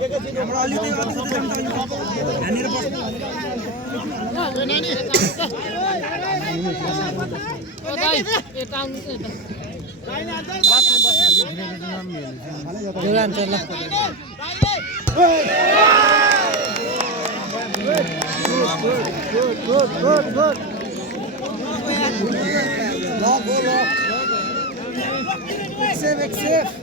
Good. Lock. Safe.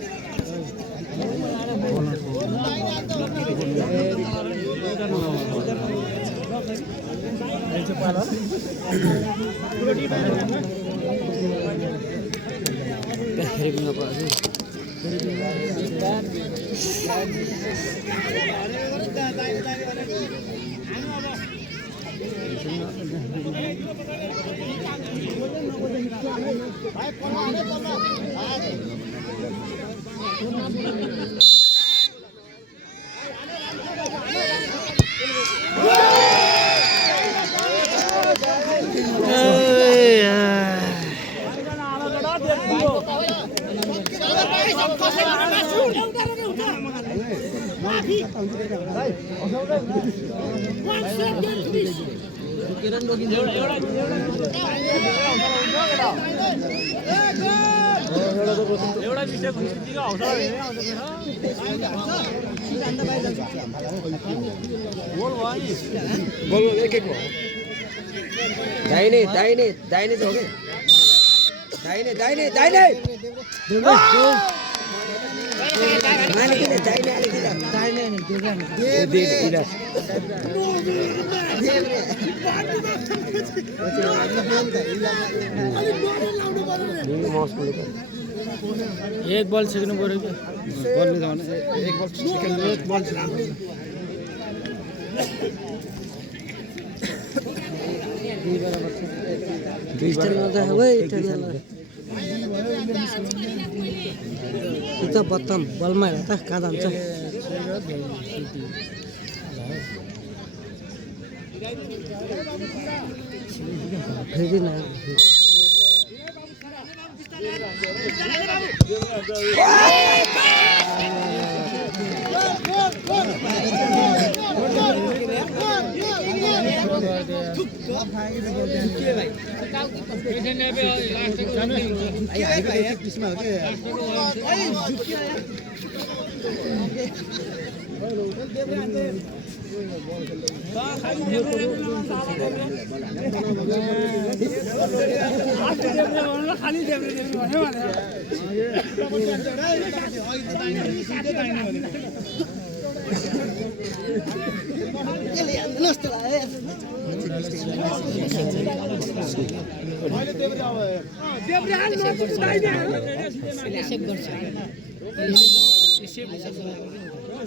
दाहिने हो गए दाहिने एक बल सिक्नु पर्यो कि एक बल itu bottom bal mai ta ka dan cha फेरि ना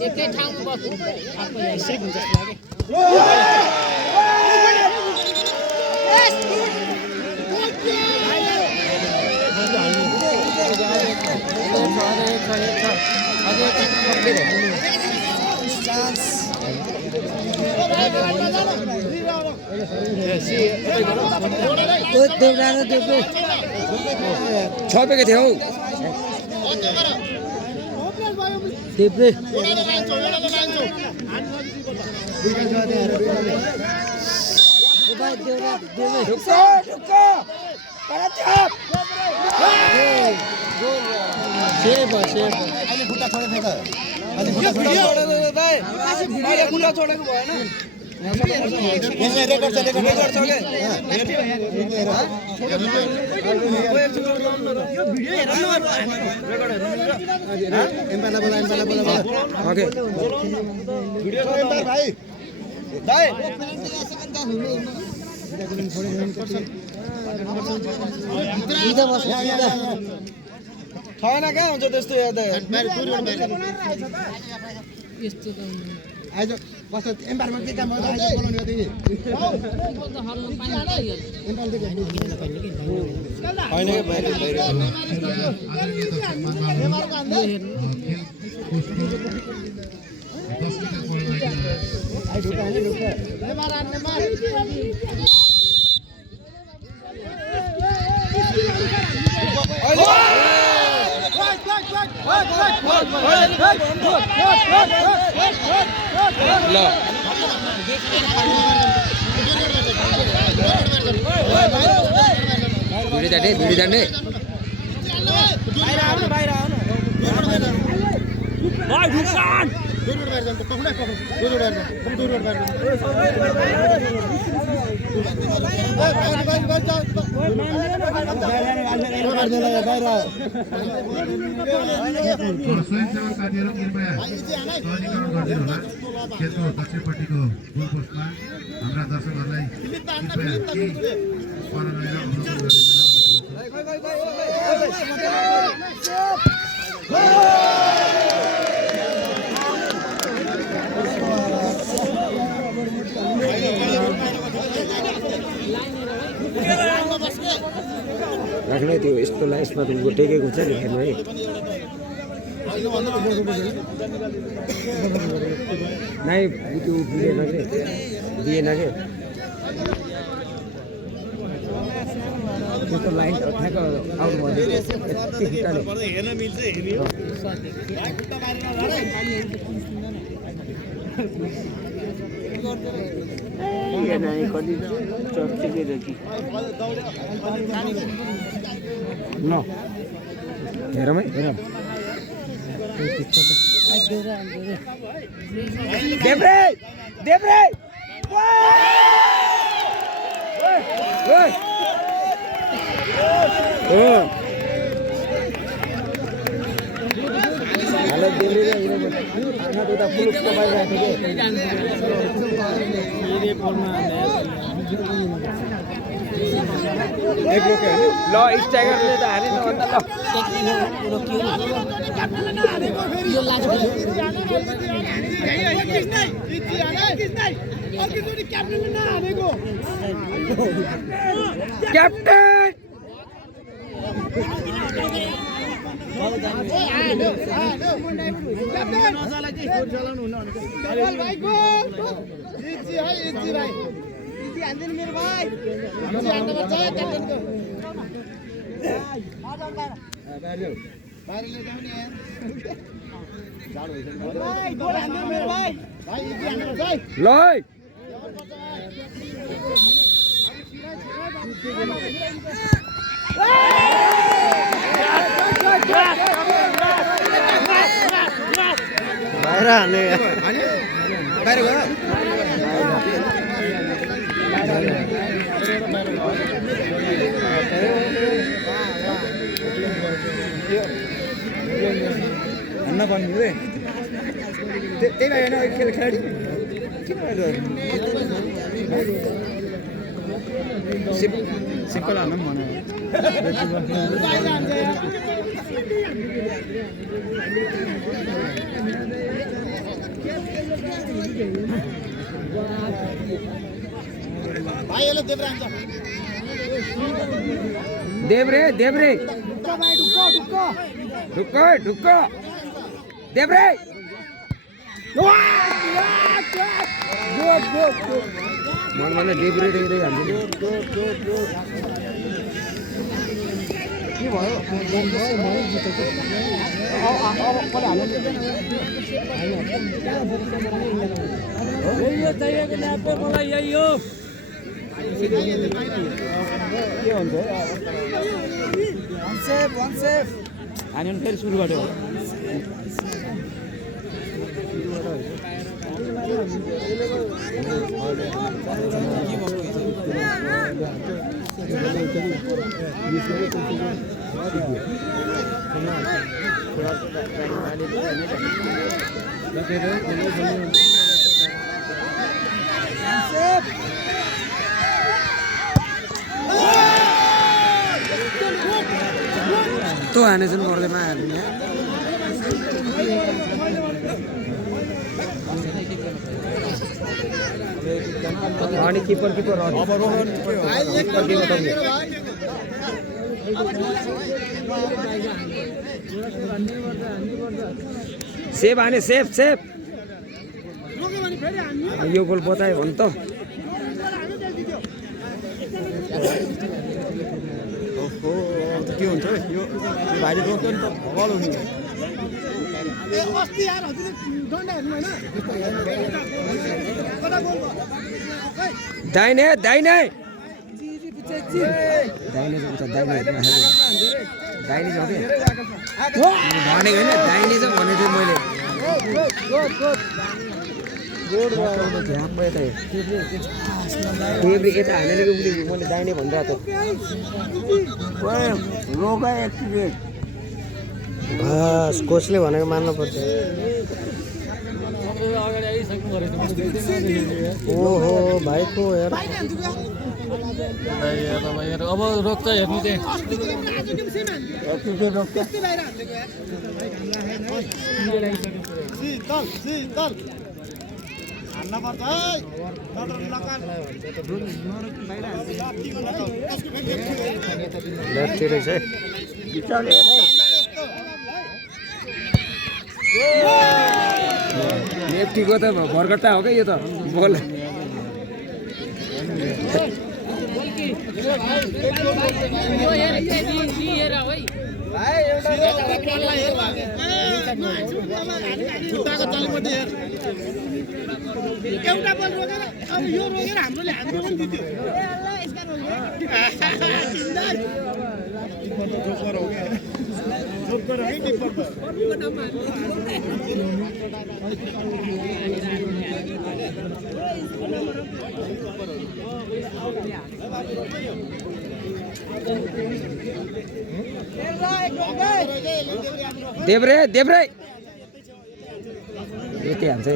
एकै ठाउँमा बस्नु आफैलाई सेफ हुन्छ जस्तो लाग्यो देब्रे थाहा कहाँ हुन्छ त्यस्तो याद आज कस्तो एम्पायरमा के काम गर्छ बोलाउनु हो तिमी हैन के बाहिर ल भिडी जाने स्वयंसेवक साथीहरू कृपया सहजीकरण गरिदिनु होला खेलको दक्षिणपट्टिको गोल पोस्टमा हाम्रा दर्शकहरूलाई कृपया केही पर रहेर अवलोकन राख्ने त्यो यस्तो यसमा टेकेको हुन्छ नि हेर्नु है नाइ त्यो दिएन के त्यो लाइन ठ्याक्क आउट भयो यति खुट्टाले हेर्न मिल्छ हेर्यो ल हेरमै हेरम देब्रे देब्रे ल स्ट्राइकरले त हाने नभन्दा क्याप्टेन मेरो भाइ बाहिर गयो भन्न पर्ने रे त्यही भएन खेलाडी सिक्कल हाल्नु पनि देब्रे देब्रे ढुक्क ढुक्क देब्रे मन देब्रे देख्दै हाल्छु के भयो अनि फेरि सुरु गर्यो तो हानेछन् पर्दैमा हाल्ने अनि किपर सेफ हाने सेफ सेफ यो गोल बतायो भने त के हुन्छ यो भाइले रोक्यो नि त बल हुने अस्ति यार हजुरले डन्डा हेर्नु होइन कता गोल भयो दाहिने दाहिने दाहिने जान्छ दाहिने दाहिने जाऊ के भनेको होइन दाहिने चाहिँ भनेको थिएँ मैले देब्रे यता हानेर उसले मैले दाहिने भनिरहेको बस कोचले भनेको मान्नु पर्छ ओहो भाइको हेर अब रोक्छ हेर्नु चाहिँ लेफ्टतिर चाहिँ लेफ्टीको त भर्कट्टा हो क्या यो त बल एउटा बल रोकेर अब यो रोकेर हाम्रोले हाम्रो पनि जित्यो देब्रे देब्रे यति हान्छ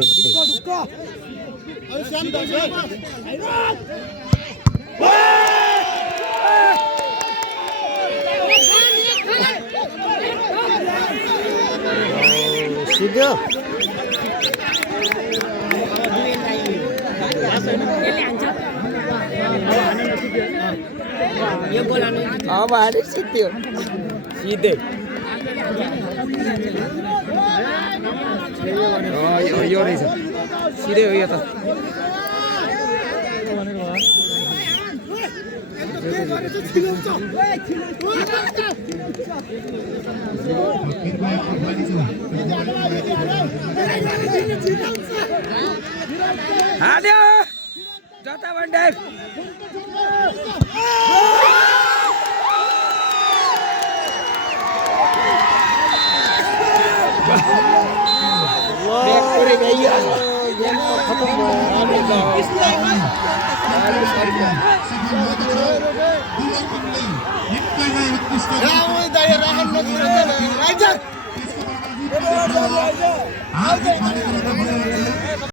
सिद्धो अब हाने सिद्धो सिधै यो रहेछ सिधै हो यो त हाल्यो जता भन्दै आज